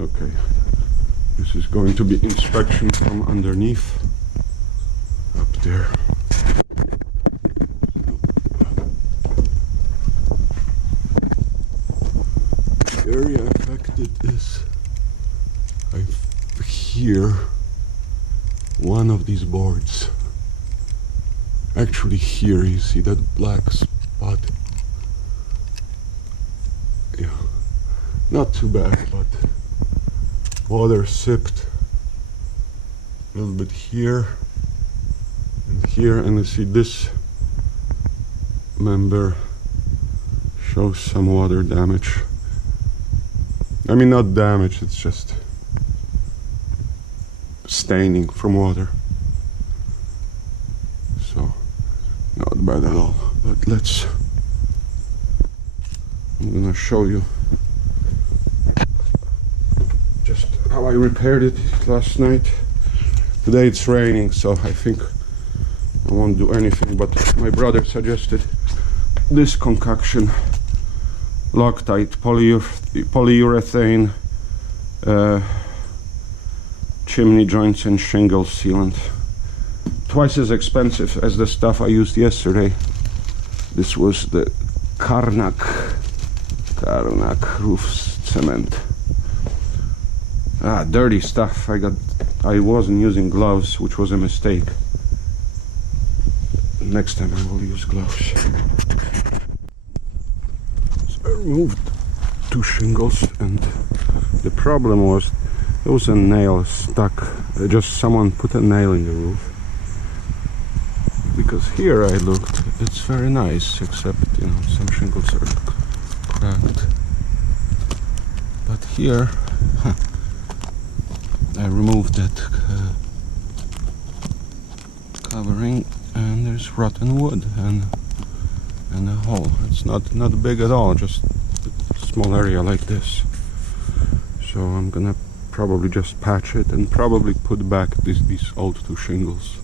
Okay, this is going to be inspection from underneath up there. The area affected is, I hear one of these boards. Actually here you see that black spot. Yeah, not too bad, but water sipped a little bit here and here, and you see this member shows some water damage. I mean, not damage, it's just staining from water. So, not bad at all. But I'm gonna show you just how I repaired it last night. Today it's raining, so I think I won't do anything, but my brother suggested this concoction: Loctite polyurethane chimney joints and shingle sealant. Twice as expensive as the stuff I used yesterday. This was the Karnak roof cement. Dirty stuff. I wasn't using gloves, which was a mistake. Next time I will use gloves. So I removed 2 shingles, and the problem was there was a nail stuck. Just someone put a nail in the roof. Because here I looked, it's very nice, except, you know, some shingles are cracked. But here, I removed that covering, and there's rotten wood and a hole. It's not big at all, just a small area like this. So I'm gonna probably just patch it and probably put back these old 2 shingles.